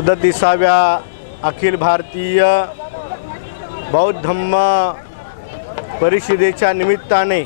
सदतीसाव्या अखिल भारतीय बौद्ध धम्म परिषदेच्या निमित्ताने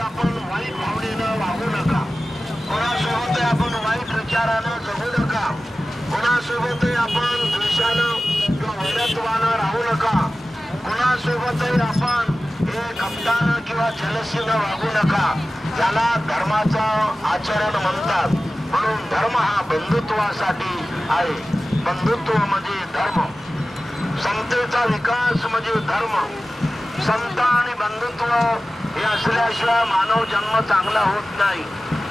आपण वाईट भावनेनं वागू नका. कोणासोबतही आपण वाईट विचारानं जगू नका. कोणासोबतही आपण द्वेषानं किंवा वैरत्वानं राहू नका कोणासोबतही आपण हे कपटानं किंवा जलसीनं वागू नका. याला धर्माचं आचरण म्हणतात. म्हणून धर्म हा बंधुत्वासाठी आहे. बंधुत्व म्हणजे धर्म. समतेचा विकास म्हणजे धर्म. समता आणि बंधुत्व हे असल्याशिवाय मानव जन्म चांगला होत नाही.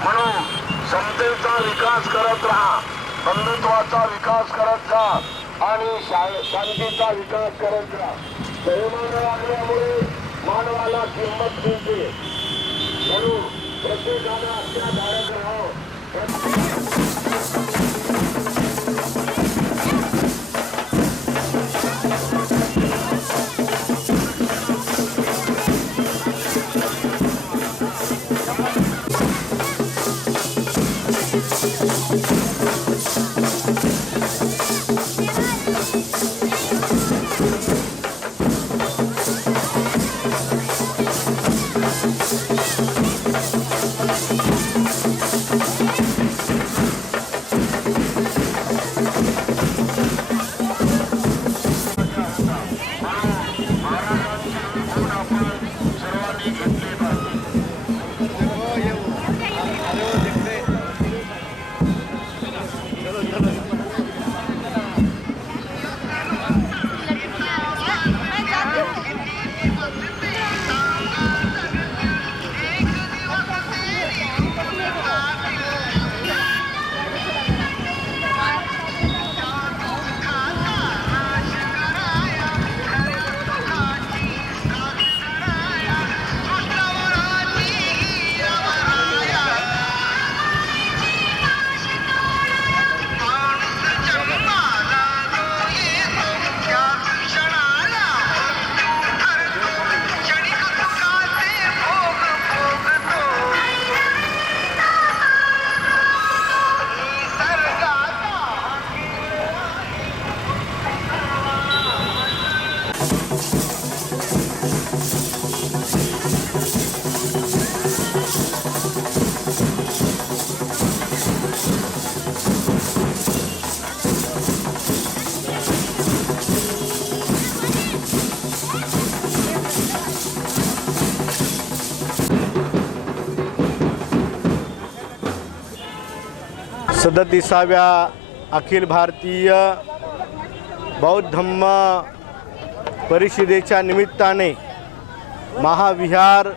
म्हणून समतेचा विकास करत राहा. बंधुत्वाचा विकास करत जा. आणि शा- शांतीचा विकास करत जा. वयोमान वागण्यामुळे मानवाला किंमत मिळते म्हणून प्रत्येकानं अत्याधारक राहावं सदतीसाव्या अखिल भारतीय बौद्ध धम्म परिषदेच्या निमित्ताने महाविहार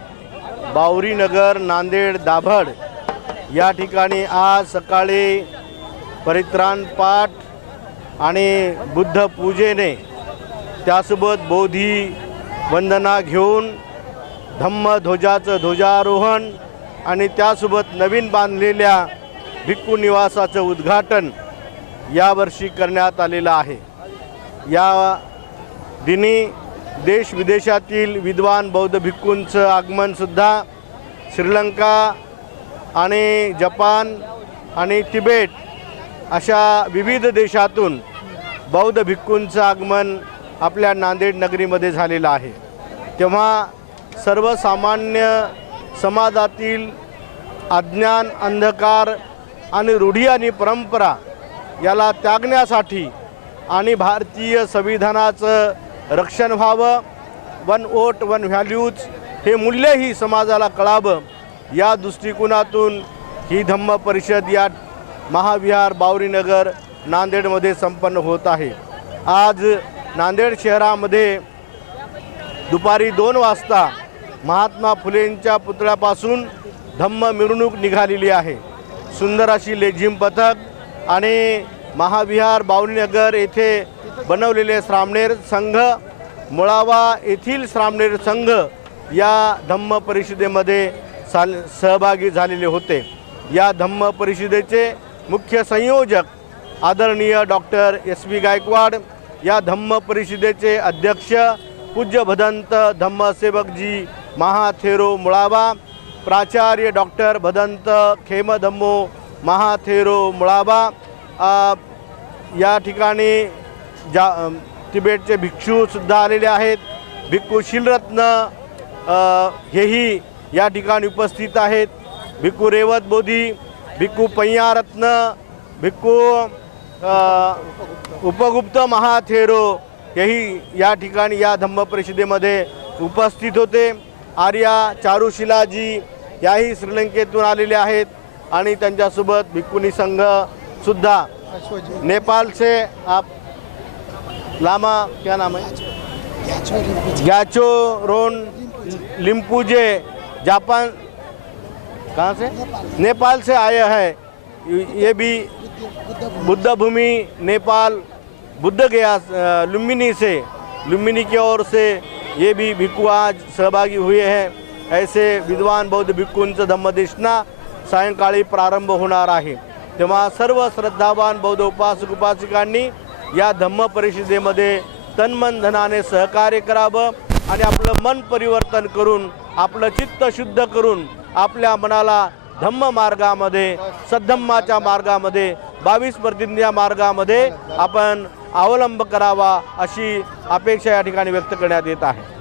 बावरीनगर नांदेड दाभड या ठिकाणी आज सकाळी परित्राण पाठ आणि बुद्ध पूजेने त्यासोबत बोधी वंदना घेऊन धम्म ध्वजाचं ध्वजारोहण आणि त्यासोबत नवीन बांधलेल्या भिक्खू निवासाचं उद्घाटन यावर्षी करण्यात आलेलं आहे. या दिनी देश विदेशातील विद्वान बौद्ध भिक्खूंचं आगमनसुद्धा श्रीलंका आणि जपान आणि तिबेट अशा विविध देशातून बौद्ध भिक्खूंचं आगमन आपल्या नांदेड नगरीमध्ये झालेलं आहे. तेव्हा सर्वसामान्य समाजातील अज्ञान अंधकार आणि रूढी आणि परंपरा याला त्यागण्यासाठी आणि भारतीय संविधानाचं रक्षण व्हावं वन वोट वन व्हॅल्यूज हे मूल्यही समाजाला कळावं या दृष्टिकोनातून ही धम्म परिषद या महाविहार बावरीनगर नांदेडमध्ये संपन्न होत आहे. आज नांदेड शहरामध्ये दुपारी दोन वाजता महात्मा फुलेंच्या पुतळ्यापासून धम्म मिरवणूक निघालेली आहे. सुंदर अशी लेझिम पथक आणि महाविहार बावलीनगर येथे बनवलेले श्रामणेर संघ मुळावा येथील श्रामणेर संघ या धम्म परिषदेमध्ये सा सहभागी झालेले होते. या धम्म परिषदेचे मुख्य संयोजक आदरणीय डॉक्टर एस व्ही गायकवाड या धम्म परिषदेचे अध्यक्ष पूज्य भदंत धम्मसेवकजी महाथेरो मुळावा प्राचार्य डॉक्टर भदंत खेमधम्मो महाथेरो मुळाबा या ठिकाणी जा तिबेटचे भिक्षूसुद्धा आलेले आहेत. भिक्खू शिलरत्न हेही या ठिकाणी उपस्थित आहेत. भिक्खू रेवत बोधी भिक्खू पय्यारत्न भिक्खू उपगुप्त महाथेरो हेही या ठिकाणी या धम्म परिषदेमध्ये उपस्थित होते. आर्या चारुशिलाजी याही श्रीलंकेतून आलेल्या आहेत आणि त्यांच्यासोबत भिक्कुनी संघ सुद्धा. नेपाल आप लामा क्या नाम आहे? गॅचो रोन लिम्पूजे जापान कहाँ से? नेपाल से आए हैं। ये भी बुद्ध भूमि नेपाल बुद्ध गया लुम्बिनी से लुम्बिनी की ओर से ये भी भिक्खू आज सहभागी हुए हैं। ऐसे विद्वान बौद्ध भिक्खूंचं धम्मदेशना सायंकाळी प्रारंभ होणार आहे। तेव्हा सर्व श्रद्धावान बौद्ध उपासक उपासिकांनी या धम्म परिषदेमध्ये तन्मन धनाने सहकार्य करावं आणि आपलं मन परिवर्तन करून आपलं चित्त शुद्ध करून आपल्या मनाला धम्म मार्गामध्ये सद्धम्माच्या मार्गामध्ये बावीस प्रतिज्ञा मार्गामध्ये आपण अवलंब करावा अशी अपेक्षा या ठिकाणी व्यक्त करण्यात येत आहे.